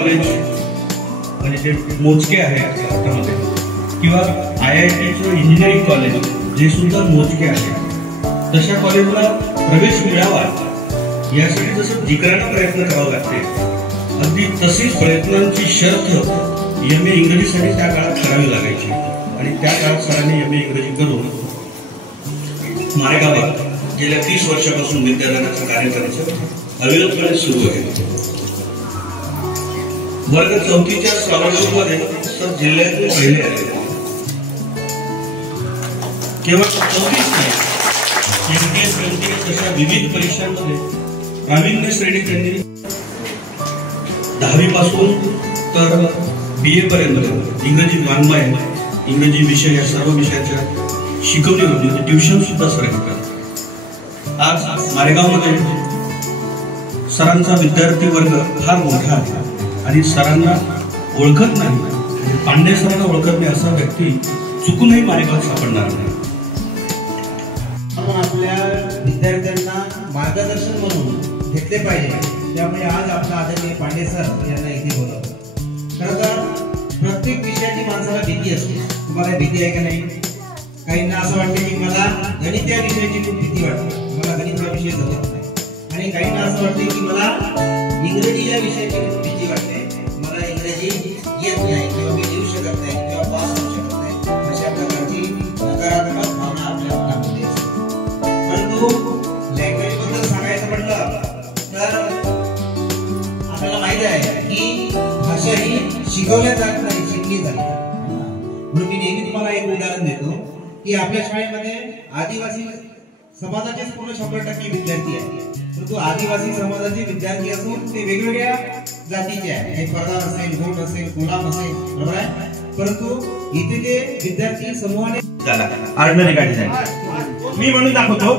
College म्हणजे जे मोजके आहे भारतामध्ये किंवा IITचं इंजिनिअरिंग कॉलेज जे सुद्धा मोजके आहे, तशा कॉलेजला प्रवेश मिळावा यासाठी जसं जिकरानं प्रयत्न करावा लागते, अगदी तशीच प्रयत्नांची शर्त MA इंग्रजीसाठी त्या काळात करावी लागायची. आणि त्या काळात सरांनी MA इंग्रजी करून मारेगावात गेल्या 30 वर्षापासून विद्यादानाचं कार्य करायचं अविरतपणे सुरू आहे. वर्ग 4च्या स्कॉलरशिपमध्ये सर जिल्ह्यातून पहिले आले. केवळ 34 नाही, MTS MTS अशा विविध परीक्षांमध्ये प्रावीण्य श्रेणी त्यांनी 10वी पासून तर BA पर्यंत इंग्रजी वाङ्मय, इंग्रजी विषय या सर्व विषयाच्या शिकवणी होती. ट्युशन सुद्धा सर घेतात. आज मारेगावमध्ये सरांचा विद्यार्थी वर्ग फार मोठा आहे आणि सरांना ओळखत नाही, पांडे सरांना ओळखत नाही असा व्यक्ती चुकूनही मारेगावात सापडणार नाही. आपण आपल्या विद्यार्थ्यांना मार्गदर्शन म्हणून घेतले पाहिजे. त्यामुळे आज आपला आदरणीय पांडे सर यांना इथे बोलवलं. खरं तर प्रत्येक विषयाची माणसाला भीती असते. तुम्हाला भीती आहे का नाही? काहींना असं वाटतं की मला गणित या विषयाची खूप भीती वाटते, मला गणित हा विषय जमत नाही. आणि काहींना असं वाटतं की मला इंग्रजी या विषयाची खूप भीती वाटते, मला इंग्रजी येत नाही किंवा मी लिहू शकत नाही किंवा पास होऊ शकत नाही, अशा प्रकारची नकारात्मक भावना आपल्या मनामध्ये असते. परंतु लँग्वेज बद्दल सांगायचं म्हटलं तर आपल्याला माहिती आहे की भाषा ही शिकवल्या जात नाही, शिकली जाते. म्हणून मी नेहमी तुम्हाला एक उदाहरण देतो की आपल्या शाळेमध्ये आदिवासी समाजाचेच पूर्ण 100% विद्यार्थी आहेत. परंतु आदिवासी समाजाचे विद्यार्थी असून ते वेगवेगळ्या जातीचे आहेत. काही परदार असेल, गोंड असेल, कोलाम असेल, बरोबर आहे. परंतु इथे ते विद्यार्थी समूहाने ऑर्डिनरी गाडी झाली. मी म्हणून दाखवतो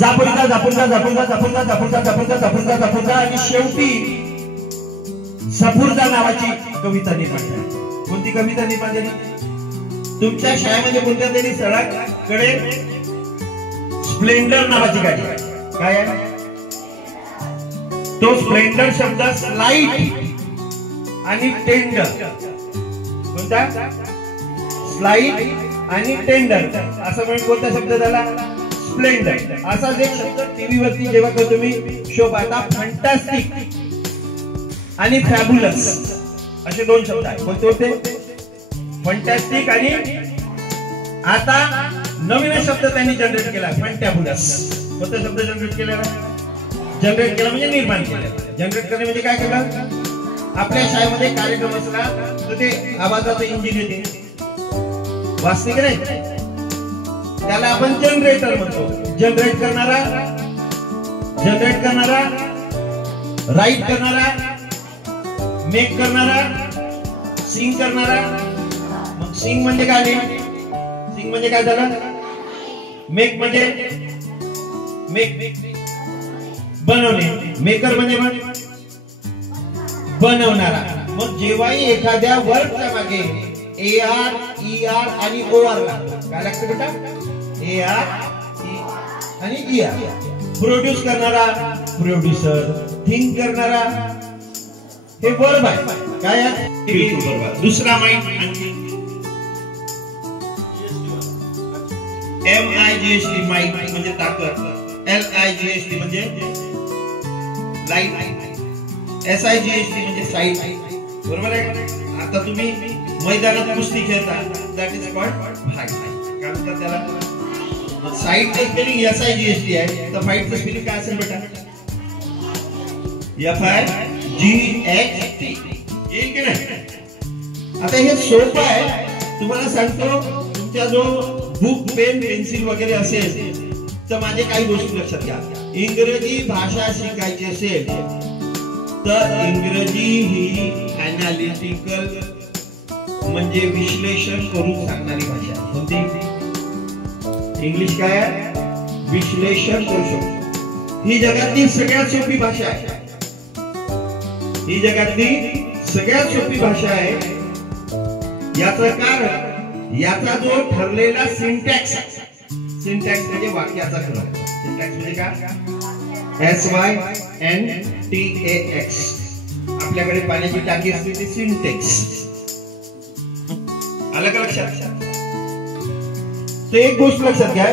जापुरचा जापुरचा जापुरचा जापुरचा जापुरचा जापुरचा जापुरचा जापुरचा आणि शेवटी सफुरदा नावाची कविता निर्माण झाली. कोणती कविता निर्माण झाली? तुमच्या शाळेमध्ये कोणत्या तरी सडककडे स्प्लेंडर नावाची गाडी काय आहे? तो स्प्लेंडर शब्द स्लाइड आणि टेंडर. कोणता? स्लाइड आणि टेंडर असं म्हणून कोणता शब्द झाला? स्प्लेंडर. असाच एक शब्द टीव्ही वरती जेव्हा का तुम्ही शो पाहता, फंटास्टिक आणि फॅब्युलस असे 2 शब्द आहेत. कोणते होते? फंटॅस्टिक आणि आता नवीन शब्द त्यांनी जनरेट केला, फंटॅब्युलस. कोणता शब्द जनरेट केला? जनरेट केला म्हणजे निर्माण केला. जनरेट करणे म्हणजे काय केलं? आपल्या शाळेमध्ये कार्यक्रम असला तर ते आवाजाचं इंजिन येते, वाचते की नाही, त्याला आपण जनरेटर म्हणतो. जनरेट करणारा, राईट करणारा, मेक करणारा, सिंग करणारा. मग सिंग म्हणजे काय? सिंग म्हणजे काय झालं? मेक म्हणजे मेक बनवणे. मेकर म्हणजे बनवणारा. मग जेव्हाही एखाद्या वर्डच्या मागे AR, ER आणि OR लागतो, काय लागतं बेटा? AR, E आणि ER. प्रोड्यूस करणारा, प्रोड्युसर. थिंक करणारा, हे वर्ब आहे. काय आहे? दुसरा माइंड. MIGST माइंड म्हणजे ताकद. LIGST म्हणजे लाईट. SIGST म्हणजे साईट. बरोबर आहे? आता तुम्ही मैदानात कुस्ती खेळता, दॅट इज कॉल्ड फाईट. काय म्हणतात त्याला? साईटचं स्पेलिंग SIGST आहे, तर फाईटचं स्पेलिंग काय असेल बेटा? FIGHT. येईल की नाही? आता हे सोपं आहे. तुम्हाला सांगतो, तुमचा जो बुक, पेन, पेन्सिल वगैरे असेल तर माझे काही गोष्टी लक्षात घ्या. इंग्रजी भाषा शिकायची असेल तर इंग्रजी ही अनालिटिकल म्हणजे विश्लेषण करून सांगणारी भाषा. कोणती? इंग्लिश काय आहे? विश्लेषण करू शकतो. ही जगातली सगळ्यात सोपी भाषा आहे. ही जगातली सगळ्यात सोपी भाषा आहे. याचं कारण याचा जो ठरलेला सिंटॅक्स. सिंटॅक्स म्हणजे वाक्याचा क्रम. सिंटॅक्स म्हणजे काय? SYNTAX. आपल्याकडे पाण्याची टाकी असते ती सिंटेक्स. आलं का लक्षात? तर एक गोष्ट लक्षात घ्या.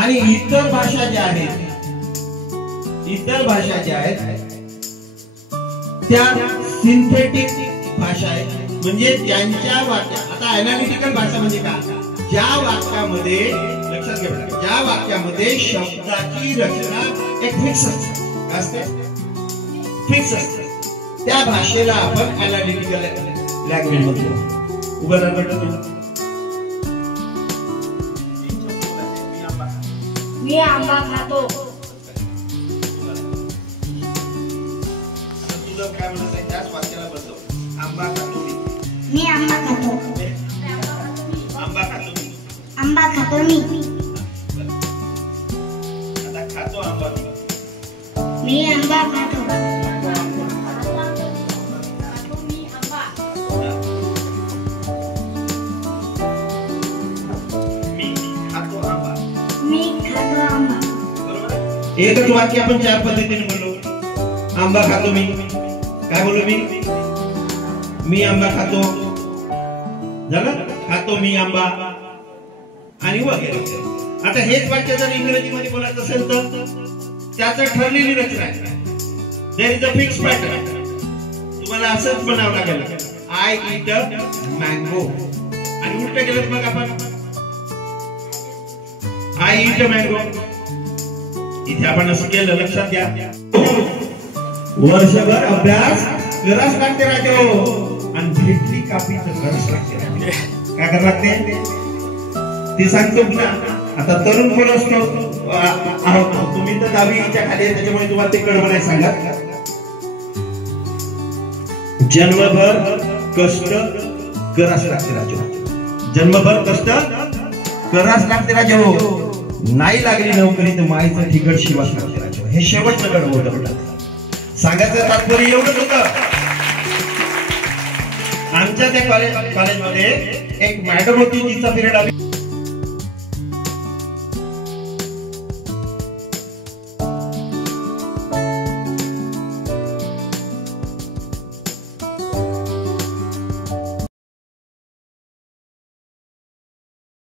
आणि इतर भाषा ज्या आहेत त्या सिंथेटिक भाषा आहेत. म्हणजे त्यांच्या वाक्या, आता अनालिटिकल भाषा म्हणजे काय? ज्या वाक्यामध्ये, लक्षात घ्या, ज्या वाक्यामध्ये शब्दाची रचना एक फिक्स असते, फिक्स असते, त्या भाषेला आपण अनालिटिकल लँग्वेज म्हणतो. उदाहरण मी आंबा खातो. तुझं काय म्हणत आहे त्याच वाक्याला बसव. आंबा खातो मी. मी आंबा खातो. आंबा खातो मी. आंबा खातो मी. आता खातो आंबा मी. मी आंबा खातो. एकच वाक्य आपण चार पद्धतीने बोललो. आंबा खातो मी. काय बोलू मी आंबा खातो. झालं? खातो मी आंबा आणि वगैरे. आता हेच वाक्य जर इंग्रजीमध्ये बोलायचं असेल तर त्याचं ठरलेली रचना आहे. There is a fix pattern. तुम्हाला असंच म्हणावं लागेल, आय ईट अ मँगो. आणि उलट केलं मग आपण आय ईट अ मँगो. इथे आपण असं केलं, लक्षात घ्या. वर्षभर अभ्यास कराच लागते राजो आणि भेटली कापी तर कराच लागते. काय करावं लागते ते सांगतो ना. आता तरुण कोण असतो आहोत तुम्ही तर 10वीच्या खाली आहे, त्याच्यामुळे तुम्हाला ते कळवं नाही सांगत. जन्मभर कष्ट कराच लागते राजो. जन्मभर कष्ट कराच लागते राजो. नाही लागली नोकरी तर माईचं ठिकट शिवास लागते राजो. हे शेवटचं कडवं होतं. सांगायचं तात्पर्य एवढंच होतं. आमच्या त्या कॉलेजमध्ये एक मॅडम होती, तिचा पिरियड